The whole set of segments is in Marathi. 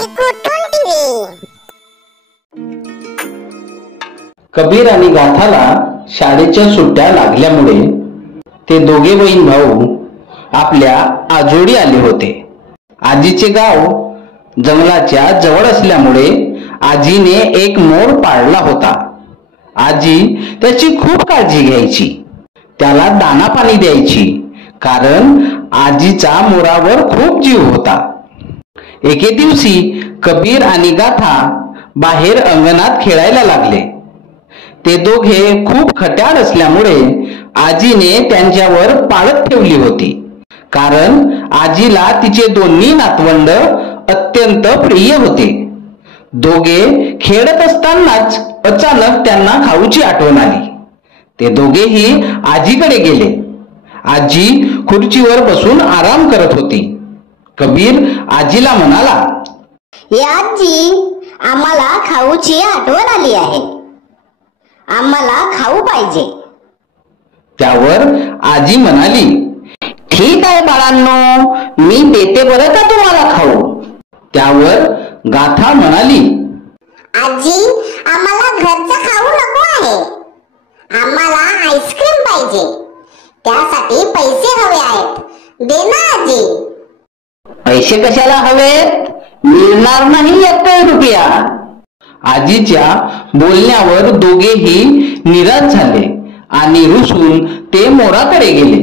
चिकूटून टीव्ही। कबीर आणि गाथाला शाळेच्या सुट्ट्या लागल्यामुळे ते दोघे बहीण भाऊ आपल्या आजोळी आले होते। आजीचे गाव जंगलाच्या जवळ असल्यामुळे आजीने एक मोर पाळला होता। आजी त्याची खूप काळजी घ्यायची, त्याला दाना पाणी द्यायची, कारण आजीचा मोरावर खूप जीव होता। एके दिवशी कबीर आणि गाथा बाहेर अंगणात खेळायला लागले। ते दोघे खूप खट्याळ असल्यामुळे आजीने त्यांच्यावर पाळत ठेवली होती, कारण आजीला तिचे दोन्ही नातवंड अत्यंत प्रिय होते। दोघे खेळत असतानाच अचानक त्यांना खाऊची आठवण आली। ते दोघेही आजीकडे गेले। आजी खुर्चीवर बसून आराम करत होती। कबीर आजीला म्हणाला, आजी, आम्हाला खाऊची आठवण आली आहे, आम्हाला खाऊ पाहिजे। त्यावर आजी म्हणाली, ठीक आहे बाळांनो, मी देते बरं का तुम्हाला खाऊ। त्यावर गाथा म्हणाली, आजी, आम्हाला घरचं खाऊ नको आहे, आम्हाला आईस्क्रीम पाहिजे, त्यासाठी पैसे हवे आहेत, दे ना आजी। पैसे कशाला हवेत, मिळणार नाही 1 रुपया। आजीच्या बोलण्यावर दोघेही निराश झाले आणि रुसून ते मोराकडे गेले।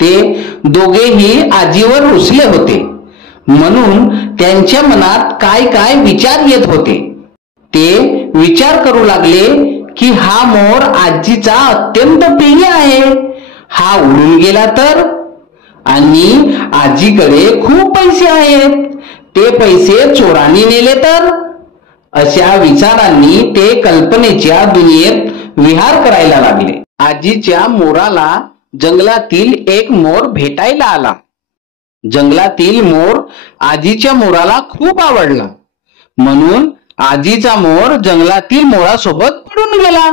ते दोघेही आजीवर रुसले होते, म्हणून त्यांच्या मनात काय काय विचार येत होते। ते विचार करू लागले की हा मोर आजीचा अत्यंत प्रिय आहे, हा उडून गेला तर? आणि आजीकडे खूप पैसे आहेत, ते पैसे चोरांनी नेले तर? अशा विचारांनी ते कल्पनेच्या दुनियेत विहार करायला लागले। आजीच्या मोराला जंगलातील एक मोर भेटायला आला। जंगलातील मोर आजीच्या मोराला खूप आवडला, म्हणून आजीचा मोर जंगलातील मोरासोबत पडून गेला।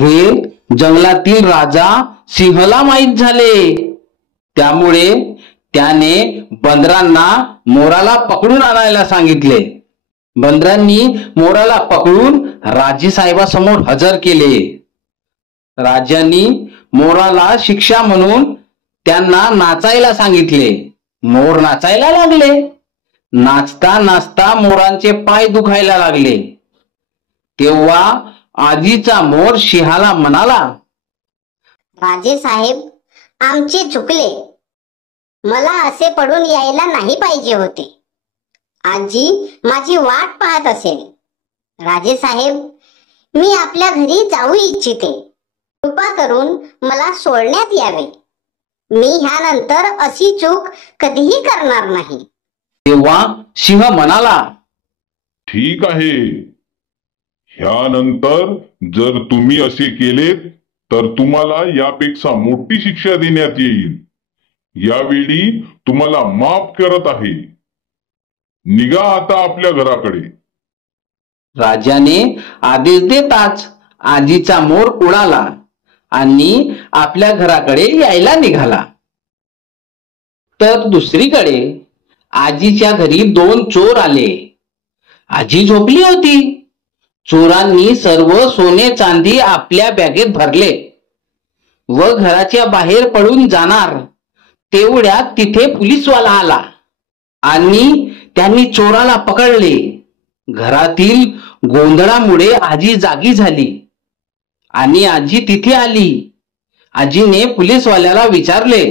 हे जंगलातील राजा सिंहाला माहित झाले, त्यामुळे त्याने बंदरांना मोराला पकडून आणायला सांगितले। बंदरांनी मोराला पकडून राजे साहेबासमोर हजर केले। राजांनी मोराला शिक्षा म्हणून त्यांना नाचायला सांगितले। मोर नाचायला लागले। नाचता नाचता मोरांचे पाय दुखायला लागले। तेव्हा आजीचा मोर सिंहाला म्हणाला, राजे साहेब, आमचे चुकले, मला असे पडून यायला नाही पाहिजे होते। आजी माझी वाट पाहत असेल। राजे साहेब, मी आपल्या घरी जाऊ इच्छिते, कृपा करून मला सोडण्यात यावे, मी ह्यानंतर अशी चूक कधीही करणार नाही। तेव्हा सिंह म्हणाला, ठीक आहे, ह्यानंतर जर तुम्ही असे केलेत तर तुम्हाला यापेक्षा मोठी शिक्षा देण्यात येईल। यावेळी तुम्हाला माफ करत आहे, निघा आता आपल्या घराकडे। राजाने आदेश देताच आजीचा मोर उडाला आणि आपल्या घराकडे यायला निघाला। तर दुसरीकडे आजीच्या घरी 2 चोर आले। आजी झोपली होती। चोरांनी सर्व सोने चांदी आपल्या बॅगेत भरले व घराच्या बाहेर पडून जाणार तेवढ्यात तिथे पोलीसवाला आला आणि त्यांनी चोराला पकडले। घरातील गोंधळामुळे आजी जागी झाली आणि आजी तिथे आली। आजीने पोलीसवाल्याला विचारले,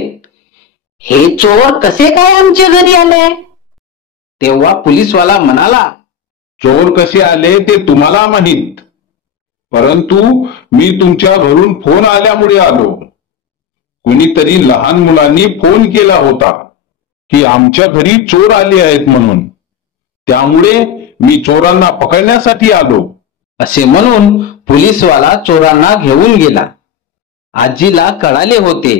हे चोर कसे काय आमच्या घरी आले? तेव्हा पोलीसवाला म्हणाला, चोर कसे आले ते तुम्हाला माहित, परंतु मी तुमच्या घरून फोन आल्यामुळे आलो। कुणीतरी लहान मुलांनी फोन केला होता की आमच्या घरी चोर आले आहेत म्हणून, त्यामुळे मी चोरांना पकडण्यासाठी आलो। असे म्हणून पोलीसवाला चोरांना घेऊन गेला। आजीला कळाले होते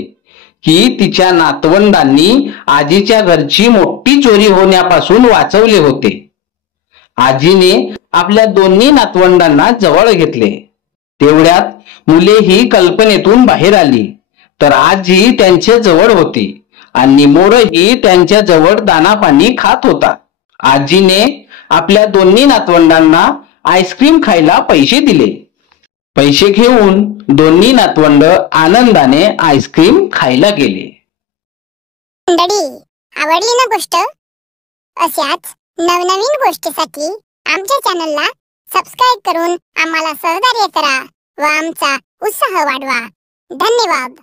की तिच्या नातवंडांनी आजीच्या घरची मोठी चोरी होण्यापासून वाचवले होते। आजीने आपल्या दोन्ही नातवंडांना जवळ घेतले। तेवढ्यात मुलेही कल्पनेतून बाहेर आली, तर आजी त्यांच्या जवळ होती आणि मोरही त्यांच्या जवळ दाना पाणी खात होता। आजीने आपल्या दोन्ही नातवंडांना आईस्क्रीम खायला पैसे दिले. पैसे घेऊन दोन्ही नातवंड आनंदाने आईस्क्रीम खायला गेले. मंडळी, आवडली ना गोष्ट? अशाच नवनवीन गोष्टीसाठी आमच्या चॅनलला सबस्क्राईब करून आम्हाला सहकार्य करा व आमचा उत्साह वाढवा. धन्यवाद.